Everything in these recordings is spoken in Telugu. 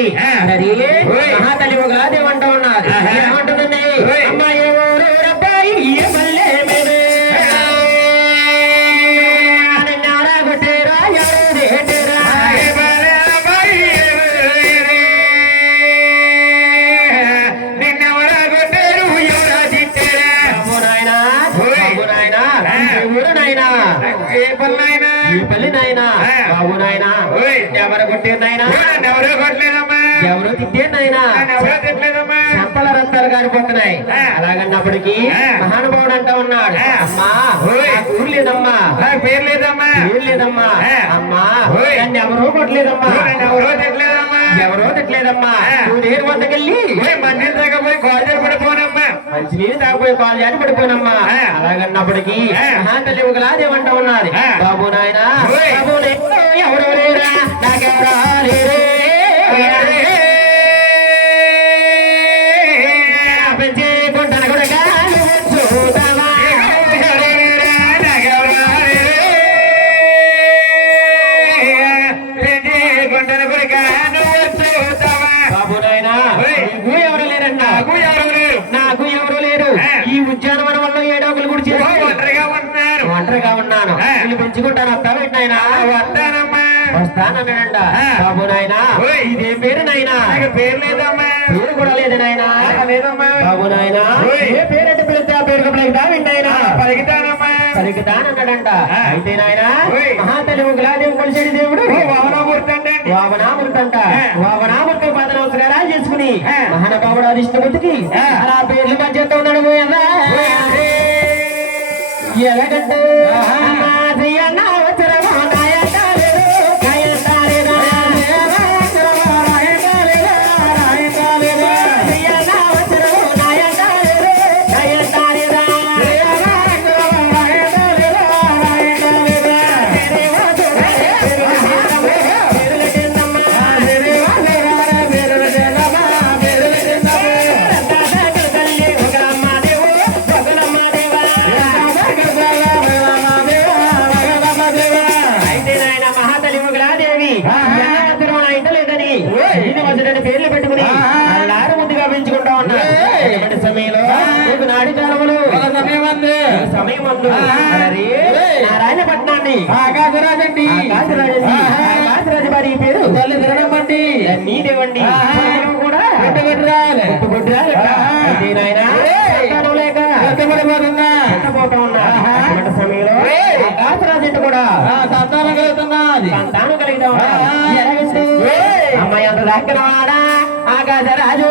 కప్పు పెట్టి ఆ. అది ఓయ్. నాయనా ఈ పల్లి నాయనా. బాబు నాయనా. ఎవరు కొట్టారు నాయనా? ఎవరు తిట్టారు నాయనా? చెంపల రక్తాలు కారిపోతున్నాయి. ఆ. అలాగన్నప్పటికీ ఆ. మహానుభావుడు అంటా ఉన్నాడు. అమ్మా ఊరు లేదమ్మా. పేరు లేదమ్మా. ఊరు లేదమ్మా. అమ్మా. నన్ను ఎవరో కొట్టలేదమ్మా. ఎవరో తిట్టలేదమ్మా. ఎవరో తిట్టలేదమ్మా. నువ్వు నేరు వద్దకెళ్ళి. మన్నీళ్ళ దగ్గర పోయి పడిపోనమ్మా మంచి నీళ్ళు తాగిపోయి పాలు జారి పడిపోయినమ్మా. అలాగన్నప్పటికీ ఆ. మహాతల్లి ఒక లాదేమంటా ఉన్నది. బాబు నాయన. బాబు ఎవరో లేరా నాకెవరో లేరే బాబు నాయన. ఇదే పేరు నాయన. పేరు లేదమ్మా. పేరు కూడా లేదు నాయన. బాబు నాయన. ఏ పేరంటే పిలిస్తే ఆ పేరు కప్పలేదా వింటాయన పలికితానమ్మా పలికితానన్నాడంట. అయితే నాయన. గులాదేవి కొలిసేది దేవుడు. వామనమూర్తండి. వామనామృతంట ఆ. వామనామృతం పద నమస్కారాలు చేసుకుని ఆ. మహానుభావుడు అధిష్టమతికి. అలా పేర్లు మధ్యతో ఉన్నాడు ఎలాగంటే సమయం అందు నారాయణ పట్నాన్ని ఆకాశరాజండి. ఆకాశరాజు వారి పేరు తల్లి తిరగమండి నీదేవండి కూడా ఆకాశరాజు కూడా సంతానం కలుగుతున్నది సంతానం కలిగితే అమ్మాయి అంత దక్కనవాడా ఆకాశరాజు.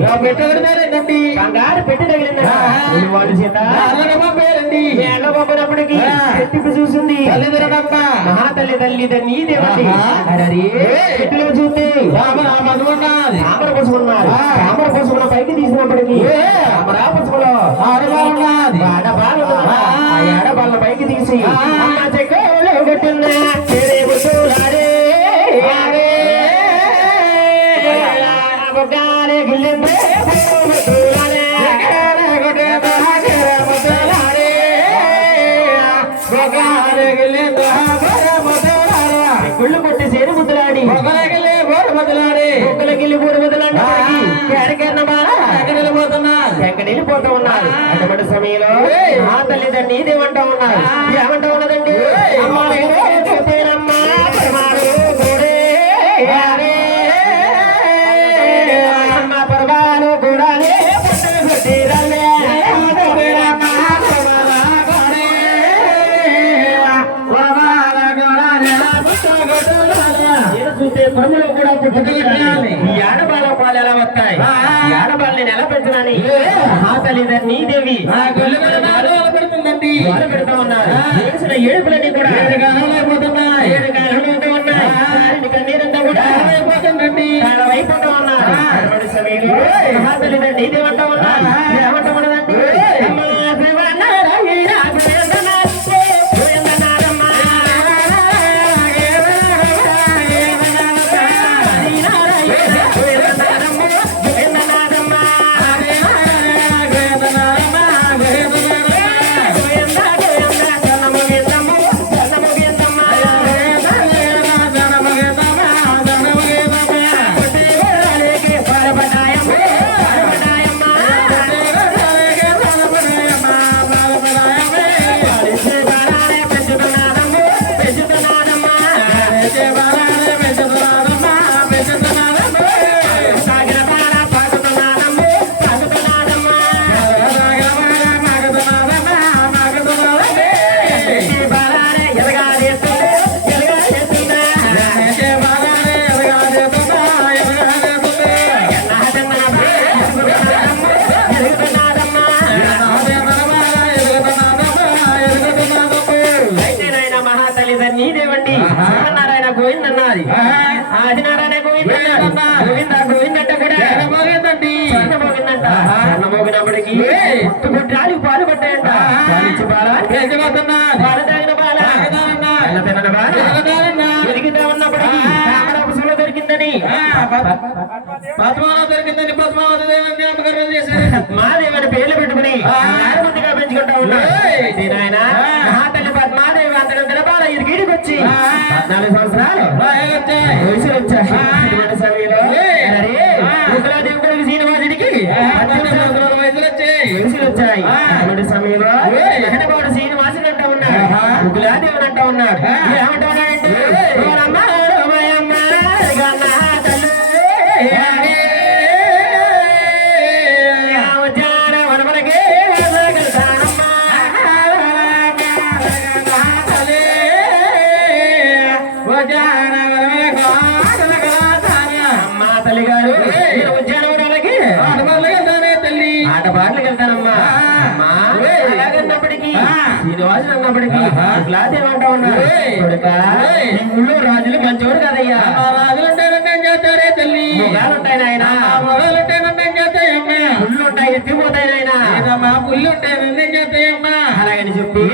నాగలాకృతికి బంగారు పెట్టి తగిలింది వాళ్ళు చేత ఎండ పంపినప్పటికీ ఎత్తిపి చూసింది మహాతల్లి తల్లి నీ అరే పెట్టిలో చూస్తే తామర పుష్పన్నారు తామర పుష్పల పైకి తీసినప్పటికీ తామరా పుష్పలో ఆడ బాగున్నది ఆ బాల పైకి తీసి అమ్మ చెక్కలో కొట్టిన చెరే బుద్ధులాడే వెళ్ళిపోతూ ఉన్నారు. అటువంటి సమయంలో ఆ తల్లిదండ్రి ఇదేమంటా ఉన్నారు. ఏమంటా ఉన్నదండి? ఆ తల్లిదండ్రి దేవి పెడుతుందండి వారు పెడతా ఉన్నారు చేసిన ఏడుపులన్నీ కూడా అయిపోతున్నాయి ఏడు కాలంలో ఉంటూ ఉన్నాయి వారిని కన్నీరంతా కూడా అయిపోతుందండి అయిపోతూ ఉన్నారు అటువంటి పద్మావతి దొరికిందని పద్మావతి చేశారు. మాదేవని పేర్లు పెట్టుకుని ముందుగా పెంచుకుంటా ఉన్నాడు. పద్మాదేవి అంతకంటే బాల ఇది గీడికి వచ్చి పద్నాలుగు సంవత్సరాలు వయసు వచ్చాయి. శ్రీనివాసుడికి సంవత్సరాల వయసులో వయసులు వచ్చాయి. అటువంటి సమయంలో వెంకటగౌడ శ్రీనివాసుడు అంటా ఉన్నాడు. అంటా ఉన్నాడు. ఏమంటా ఉన్నాడంటే అమ్మ తల్లి గారు ఉద్యానవనాలకి ఆట పాటలకు వెళ్తానమ్మా. అమ్మా అలాగన్నప్పటికీ శ్రీనివాసుడు అన్నప్పటికీ ఏమంటా ఉన్నాడు కొడుకా, ఈ ఊళ్ళో రాజులు మంచోడు కదయ్యా. మొగాలు ఉంటాయి నాయన. పుల్లు ఉంటాయి ఎత్తిపోతాయి నాయన. అలాగని చెప్పి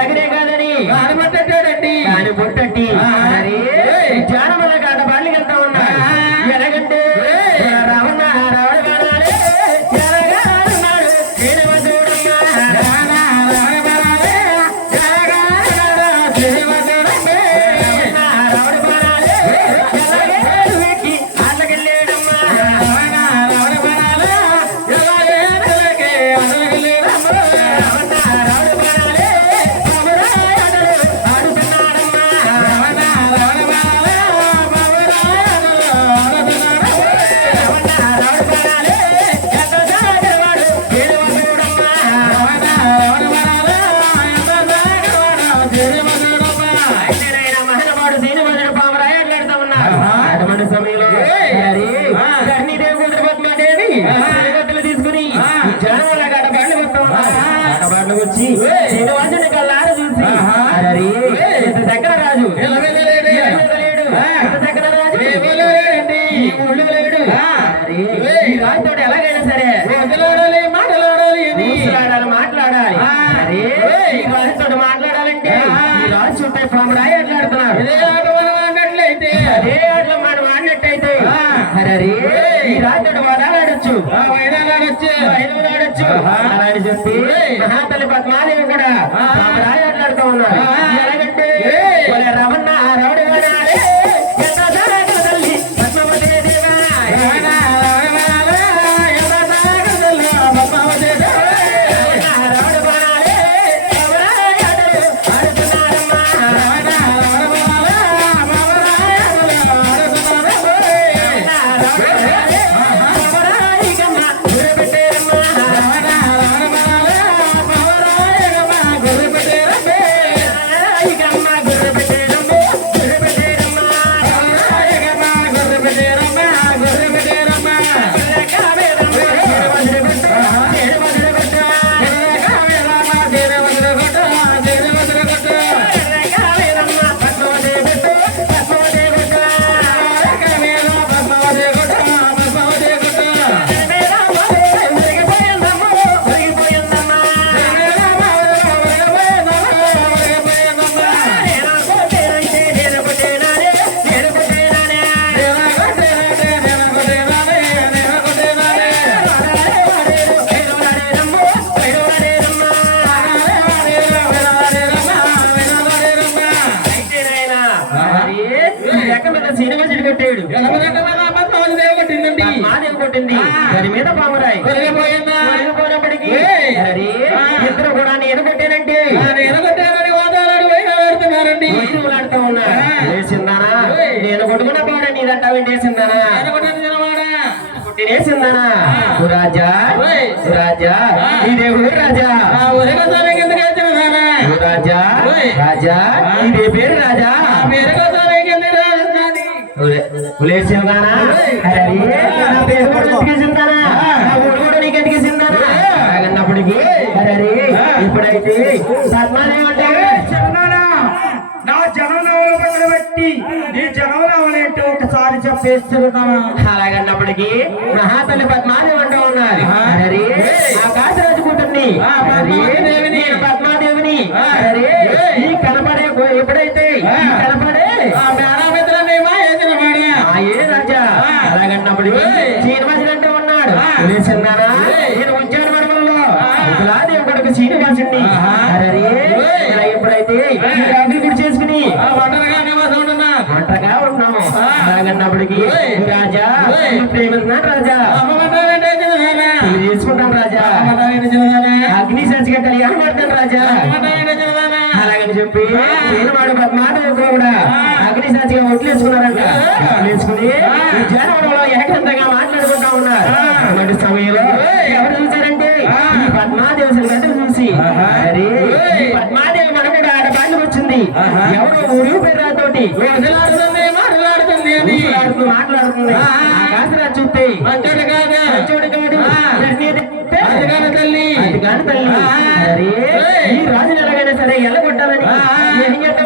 అగిరే కాదని. జానమల అని చెప్పి మహాతల్లి పద్మాదేవి కూడా రాయి ఆటలాడుతూ ఉన్నారు. దాని మీద ఆ. ఇద్దరు కూడా నేను కొట్టానంటే నేను కొట్టానని వాదాలు పోయిన పెడుతున్నారండి వైరులాడుతూ ఉన్నారు ఆ. వేసిందానా. నేను కొట్టుకున్న పాడ నీదంటా వింటేసిందానా నేను కొట్టాను జనవాడా కొట్టినేసిందానా రాజా. రాజా. ఇదే ఊరు రాజా? రాజా. రాజా. ఇదే పేరు రాజా. పేరు కూడా ఎతికేసిందానా అన్నప్పటికీ ఇప్పుడైతే సన్మానం అంటే నా పక్కన పెట్టి నీ జననవల ఏంటో ఒకసారి చెప్పేస్తున్నానా అలాగన్నప్పటికీ మహాతల్లి పద్మాదేవి అంటూ ఉన్నారు. ఆకాశరాజు కూతుర్ని. ఆ, పద్మాదేవిని. ఈ కనపడే ఎప్పుడైతే కనపడే ఏయ్. శ్రీనివాసుడు అంటూ ఉన్నాడు ఏయ్. నేను మర్మంలో శ్రీనివాసుడిని ఎప్పుడైతే గుడి చేసుకుని ఒంటరిగా ఉన్నాము. అలాగన్నప్పటికీ. రాజా ప్రేమిస్తున్నాను రాజా. చేసుకుంటాను రాజా. అగ్ని సచిగా కళ్యాణం పడతాను రాజా. అలాగని చెప్పి నేను వాడు మాట కూడా సాక్షిగా ఒట్లేసుకున్నారంట ఒట్లేసుకుని ఏకాంతంగా మాట్లాడుకుంటా ఉన్నారు. అటువంటి సమయంలో ఎవరు చూసారంటే ఈ పద్మాదేవి సంగతి చూసి అరే పద్మాదేవి మనకు కూడా ఆడపాటలు వచ్చింది. ఎవరు ఊరు పేరుతోటి మాట్లాడుతుంది చూస్తే మంచోడు కాదా. మంచోడు కాదు. తల్లి. ఈ రాజుని ఎలాగైనా సరే ఎల్లగొట్టాలని ఏం చేస్తా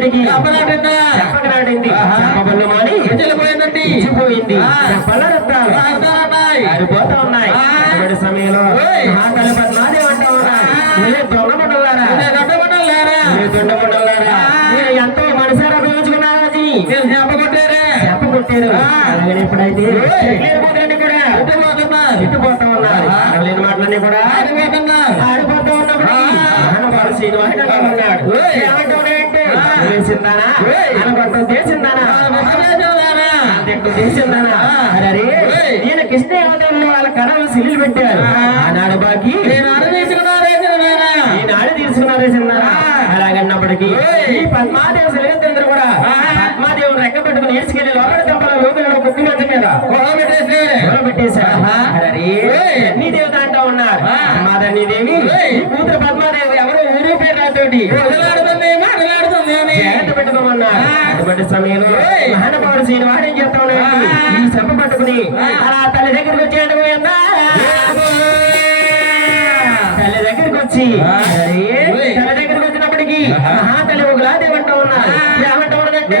శ్రీనివాసుడికి చెప్పకనాడింది చెప్పబళ్ళు మాని పోయిందండి ఇచ్చిపోయింది చెప్పల రత్నాలు. ఆరిపోతా ఉన్నాయి. అటువంటి సమయంలో ఓయ్. మహాకళ పద్మాదేవి అంటా ఉన్నారు "ఏ దొంగ మండలారా ఏ దొండ మండలారా ఆ. మీరు ఎంతో మనసారా ఉపయోగించుకున్నారా అది? చెప్పగొట్టారే. అలాగే కూడా. ఇట్టుపోతా ఉన్నారు. ఆ. లేని మాటలన్నీ కూడా ఆడిపోతూ ఉన్నప్పుడు ఆ. మహానుభావుడు వేసిందానా. అనగొట్టం చేసిందానా తిట్టు చేసిందానా. అరే. నేను కృష్ణ యాదవ్లో వాళ్ళ కళలు సిల్లులు పెట్టారు. ఆనాడు బాకి ఈనాడు తీసుకున్నారే ఆ. అలాగన్నప్పటికీ. ఈ పద్మాదేవి సిలిగేంద్ర కూడా. పద్మాదేవిని రెక్క పెట్టుకుని ఏడ్చుకెళ్ళి లోపల తెంపల లోపల కుక్కు మీద పెట్టేశారు ఆహా. అరే ఓయ్. నీ దేవత అంటా ఉన్నారు దేవి. ఈ కూతురు పద్మాదేవి ఎవరో ఊరు పేరు రాతోటి అటువంటి సమయంలో. మహానుభావుడు శ్రీనివాడు ఏం చేస్తా ఉన్నాడు. ఈ చెంప పట్టుకుని. అలా తల్లి దగ్గరికి వచ్చేయండి తల్లి దగ్గరికి వచ్చి. తల్లి దగ్గరికి వచ్చినప్పటికీ ఆహా. మహా తల్లి ఒక లాదేవి అంటూ ఉన్నారు. ఏమంటూ ఉన్నదంటే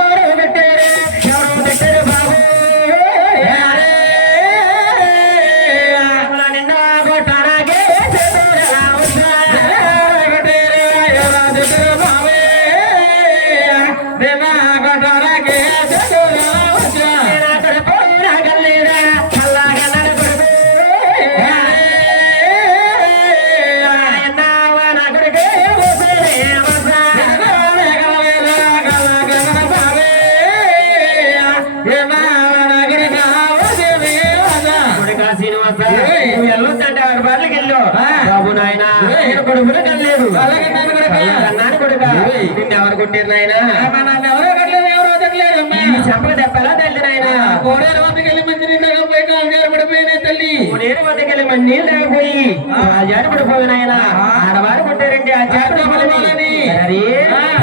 అమ్మా ఈ చెంపలు దెబ్బలా తల్లి నాయన? కోడేరు వద్దకు వెళ్ళి మంచి నిండా పోయి కాలు జారబడిపోయినాయి తల్లి. నేను వద్దకెళ్ళి మన నీళ్ళు లేకపోయి ఆ జాడు పడిపోయి నాయన. ఆడవారు కొట్టారండి ఆ జాడు పడిపోవాలని. అరే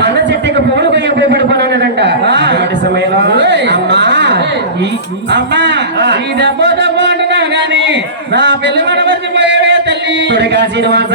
అన్న చెట్టుకి పూలు పోయి పోయి పడిపోయినాడంట సమయంలో. అమ్మా అమ్మా ఈ దెబ్బ దెబ్బ అంటున్నావు గాని నా పిల్ల మన మర్చిపోయావే తల్లి శ్రీనివాస.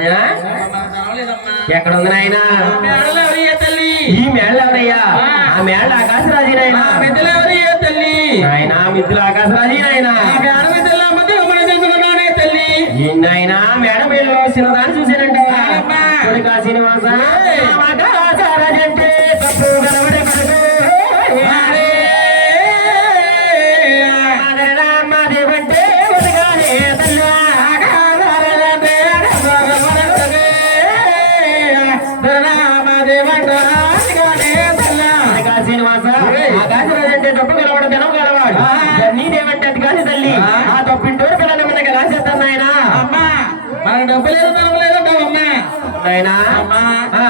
ఇన్నాయా ఎక్కడ ఉంది నాయనా? ఈ మేళ్ళ ఎవరయ్యా? ఆ మేళ్ళ ఆకాశరాజీ నాయనా? నాయన మిత్రులు ఆకాశరాజీ నాయనా? నాయనా? మేడ మేళ్ళలో సినదాన్ని చూసానంట శ్రీనివాస? నీదేమంటే అది కాదు తల్లి. ఆ. తప్పింటోడు పిల్లలు మనకి రాసేస్తాను నాయన. అమ్మా. మన డబ్బు లేదు ధనం లేదు అమ్మా. నాయనా. అమ్మా,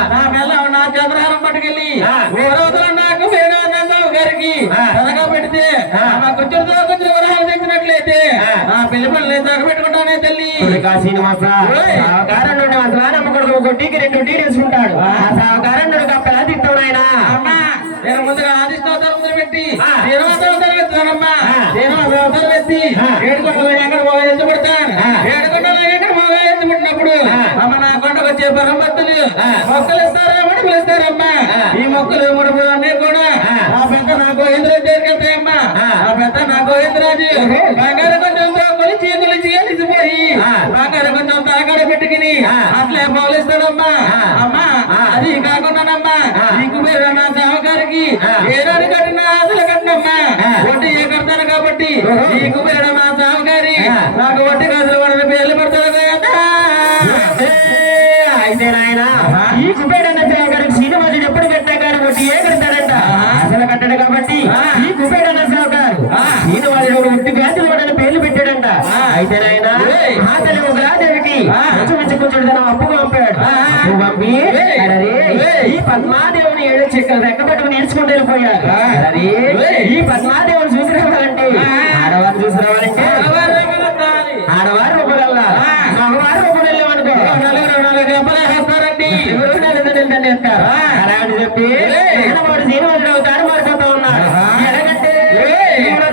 నా పిల్ల నా చంద్రహారం పట్టుకెళ్ళి. ఊరవతల నాకు వేణుగోపాలరావు గారికి. తనగా పెడితే. మా కొంచెం కొంచెం వరహాలు తెచ్చినట్లయితే ఆ. నా పెళ్ళి పనులు నేను తగ్గబెట్టుకుంటానే తల్లి. కొడుకా శ్రీనివాస ఓయ్. సావకారం నుండి అసలు నమ్మకూడదు ఒక టీకి రెండు టీ తీసుకుంటాడు. ఆ. సావకారం ఆ. అమ్మ నా కొండకు వచ్చే పరమత్తులు. మొక్కలు ఇస్తారా మడుపులు ఇస్తారమ్మా ఆ. ఈ మొక్కలు ముడుపులు అన్ని కూడా ఆ. పెద్ద నాకు ఇంద్రాజు దగ్గరికెళ్తాయమ్మా ఆ. ఆ పెద్ద నాకు ఇంద్రాజు ఓహో. బంగారు కొంచెం కొలిచి కలిసిపోయి ఆ. బంగారు కొంచెం తాకడ పెట్టుకుని. అట్లే పౌలిస్తాడమ్మా. అమ్మా. అది కాకుండానమ్మా. నీకు మీరు నా సహకారికి ఆ. మీరు నా సహకారి ఆ. నాకు వడ్డీ కాసులు పడిన పేర్లు ఏ, అయితే నాయన ఈ కుబేడన్న సేవకారికి శ్రీనివాసుడు ఎప్పుడు కట్టినా కానీ ఒకటి ఏ కడతాడంట? అసలు కట్టడు కాబట్టి ఈ కుబేడన్న సేవకారు శ్రీనివాసుడు ఉట్టి గాజులు వాడని పేర్లు పెట్టాడంట? అయితే నాయన. ఆతలి ఒక రాజానికి ఆ. కొంచెం తన అప్పు పంపాడు. పంపి. ఈ పద్మాదేవుని ఏడు చెక్కలు రెక్క పట్టుకుని నేర్చుకుంటూ వెళ్ళిపోయారు. ఈ పద్మాదేవుని చూసి రావాలంటే ఆ. ఆడవారు రూపగల్లా ఆ. మగవారు నలుగురు నాలుగు దెబ్బలు వేస్తారండి. ఎవరు నలుగురు అంటారు. అలాంటి చెప్పి శ్రీనివాసుడు తాను మారిపోతా. ఎలాగంటే రోజు